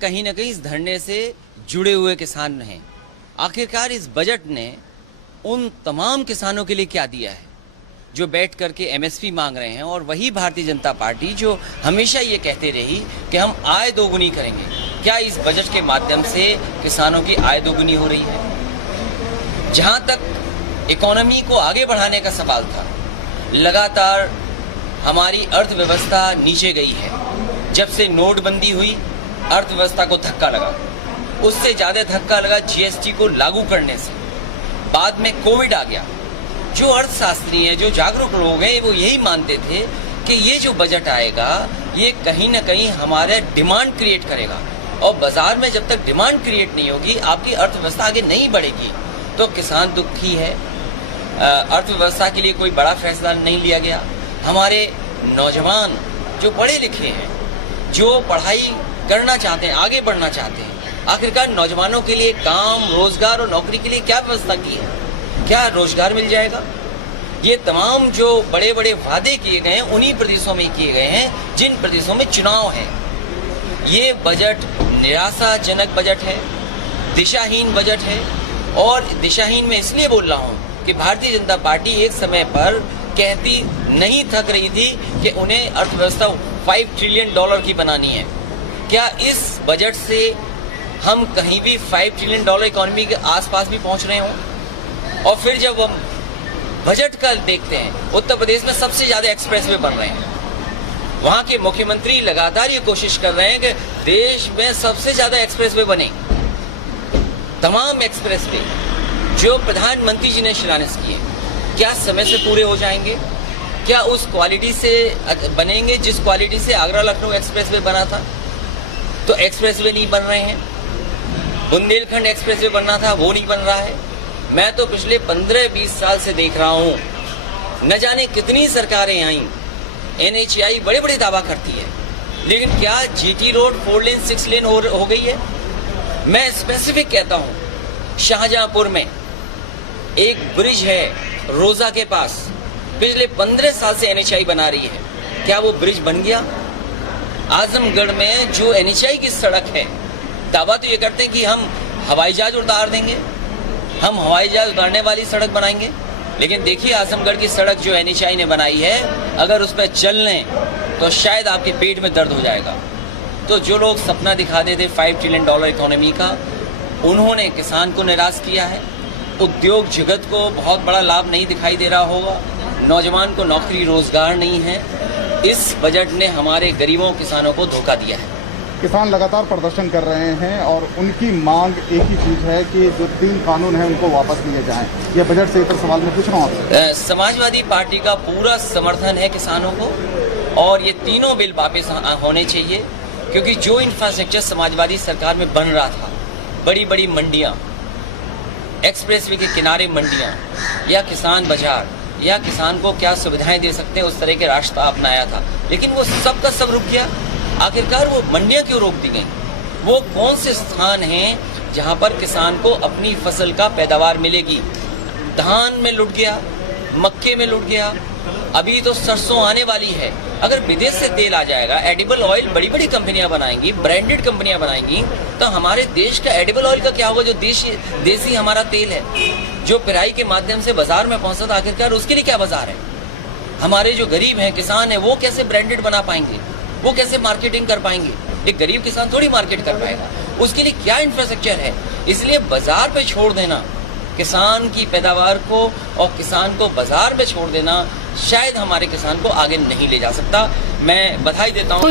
कहीं न कहीं इस धरने से जुड़े हुए किसान हैं। आखिरकार इस बजट ने उन तमाम किसानों के लिए क्या दिया है जो बैठ करके एमएसपी मांग रहे हैं, और वही भारतीय जनता पार्टी जो हमेशा ये कहते रही कि हम आय दोगुनी करेंगे। क्या इस बजट के माध्यम से किसानों की आय दोगुनी हो रही है? जहां तक इकोनॉमी को आगे बढ़ाने का सवाल था, लगातार हमारी अर्थव्यवस्था नीचे गई है। जब से नोटबंदी हुई, अर्थव्यवस्था को धक्का लगा, उससे ज़्यादा धक्का लगा जीएसटी को लागू करने से। बाद में कोविड आ गया। जो अर्थशास्त्री हैं, जो जागरूक लोग हैं, वो यही मानते थे कि ये जो बजट आएगा ये कहीं ना कहीं हमारे डिमांड क्रिएट करेगा, और बाजार में जब तक डिमांड क्रिएट नहीं होगी, आपकी अर्थव्यवस्था आगे नहीं बढ़ेगी। तो किसान दुखी है। अर्थव्यवस्था के लिए कोई बड़ा फैसला नहीं लिया गया। हमारे नौजवान जो पढ़े लिखे हैं, जो पढ़ाई करना चाहते हैं, आगे बढ़ना चाहते हैं, आखिरकार नौजवानों के लिए काम, रोजगार और नौकरी के लिए क्या व्यवस्था की है? क्या रोजगार मिल जाएगा? ये तमाम जो बड़े बड़े वादे किए गए हैं उन्हीं प्रदेशों में किए गए हैं जिन प्रदेशों में चुनाव है। ये बजट निराशाजनक बजट है, दिशाहीन बजट है। और दिशाहीन मैं इसलिए बोल रहा हूँ कि भारतीय जनता पार्टी एक समय पर कहती नहीं थक रही थी कि उन्हें अर्थव्यवस्था $5 ट्रिलियन की बनानी है। क्या इस बजट से हम कहीं भी $5 ट्रिलियन इकोनॉमी के आसपास भी पहुंच रहे हों? और फिर जब हम बजट का देखते हैं, उत्तर प्रदेश में सबसे ज़्यादा एक्सप्रेसवे बन रहे हैं। वहाँ के मुख्यमंत्री लगातार ये कोशिश कर रहे हैं कि देश में सबसे ज़्यादा एक्सप्रेसवे बने। तमाम एक्सप्रेसवे जो प्रधानमंत्री जी ने शिलान्यास किए, क्या समय से पूरे हो जाएंगे? क्या उस क्वालिटी से बनेंगे जिस क्वालिटी से आगरा लखनऊ एक्सप्रेसवे बना था? तो एक्सप्रेसवे नहीं बन रहे हैं। बुंदेलखंड एक्सप्रेसवे बनना था, वो नहीं बन रहा है। मैं तो पिछले 15-20 साल से देख रहा हूँ, न जाने कितनी सरकारें आईं, NHAI बड़े बड़े दावा करती है, लेकिन क्या GT रोड 4 लेन 6 लेन हो गई है? मैं स्पेसिफिक कहता हूँ, शाहजहांपुर में एक ब्रिज है रोजा के पास, पिछले 15 साल से NHAI बना रही है। क्या वो ब्रिज बन गया? आजमगढ़ में जो NHAI की सड़क है, दावा तो ये करते हैं कि हम हवाई जहाज उतार देंगे, हम हवाई जहाज उतारने वाली सड़क बनाएंगे। लेकिन देखिए आजमगढ़ की सड़क जो NHAI ने बनाई है, अगर उस पर चल लें तो शायद आपके पेट में दर्द हो जाएगा। तो जो लोग सपना दिखाते थे $5 ट्रिलियन इकोनॉमी का, उन्होंने किसान को निराश किया है। उद्योग जगत को बहुत बड़ा लाभ नहीं दिखाई दे रहा होगा, नौजवान को नौकरी रोजगार नहीं है। इस बजट ने हमारे गरीबों किसानों को धोखा दिया है। किसान लगातार प्रदर्शन कर रहे हैं और उनकी मांग एक ही चीज़ है कि जो 3 कानून हैं उनको वापस लिए जाएं। ये बजट से इतर सवाल मैं पूछ रहा हूँ आपसे। समाजवादी पार्टी का पूरा समर्थन है किसानों को, और ये तीनों बिल वापस होने चाहिए, क्योंकि जो इंफ्रास्ट्रक्चर समाजवादी सरकार में बन रहा था, बड़ी बड़ी मंडियाँ, एक्सप्रेसवे के किनारे मंडियाँ, या किसान बाजार, या किसान को क्या सुविधाएं दे सकते हैं, उस तरह के रास्ता अपनाया था, लेकिन वो सब का सब रुक गया। आखिरकार वो मंडियाँ क्यों रोक दी गई? वो कौन से स्थान हैं जहाँ पर किसान को अपनी फसल का पैदावार मिलेगी? धान में लुट गया, मक्के में लुट गया, अभी तो सरसों आने वाली है। अगर विदेश से तेल आ जाएगा, एडिबल ऑयल बड़ी बड़ी कंपनियां बनाएंगी, ब्रांडेड कंपनियां बनाएंगी, तो हमारे देश का एडिबल ऑयल का क्या होगा? जो देसी हमारा तेल है, जो पिराई के माध्यम से बाजार में पहुंचता था, आखिरकार उसके लिए क्या बाजार है? हमारे जो गरीब हैं, किसान हैं, वो कैसे ब्रांडेड बना पाएंगे? वो कैसे मार्केटिंग कर पाएंगे? एक गरीब किसान थोड़ी मार्केट कर पाएगा। उसके लिए क्या इंफ्रास्ट्रक्चर है? इसलिए बाजार पे छोड़ देना किसान की पैदावार को, और किसान को बाजार में छोड़ देना शायद हमारे किसान को आगे नहीं ले जा सकता। मैं बधाई देता हूँ।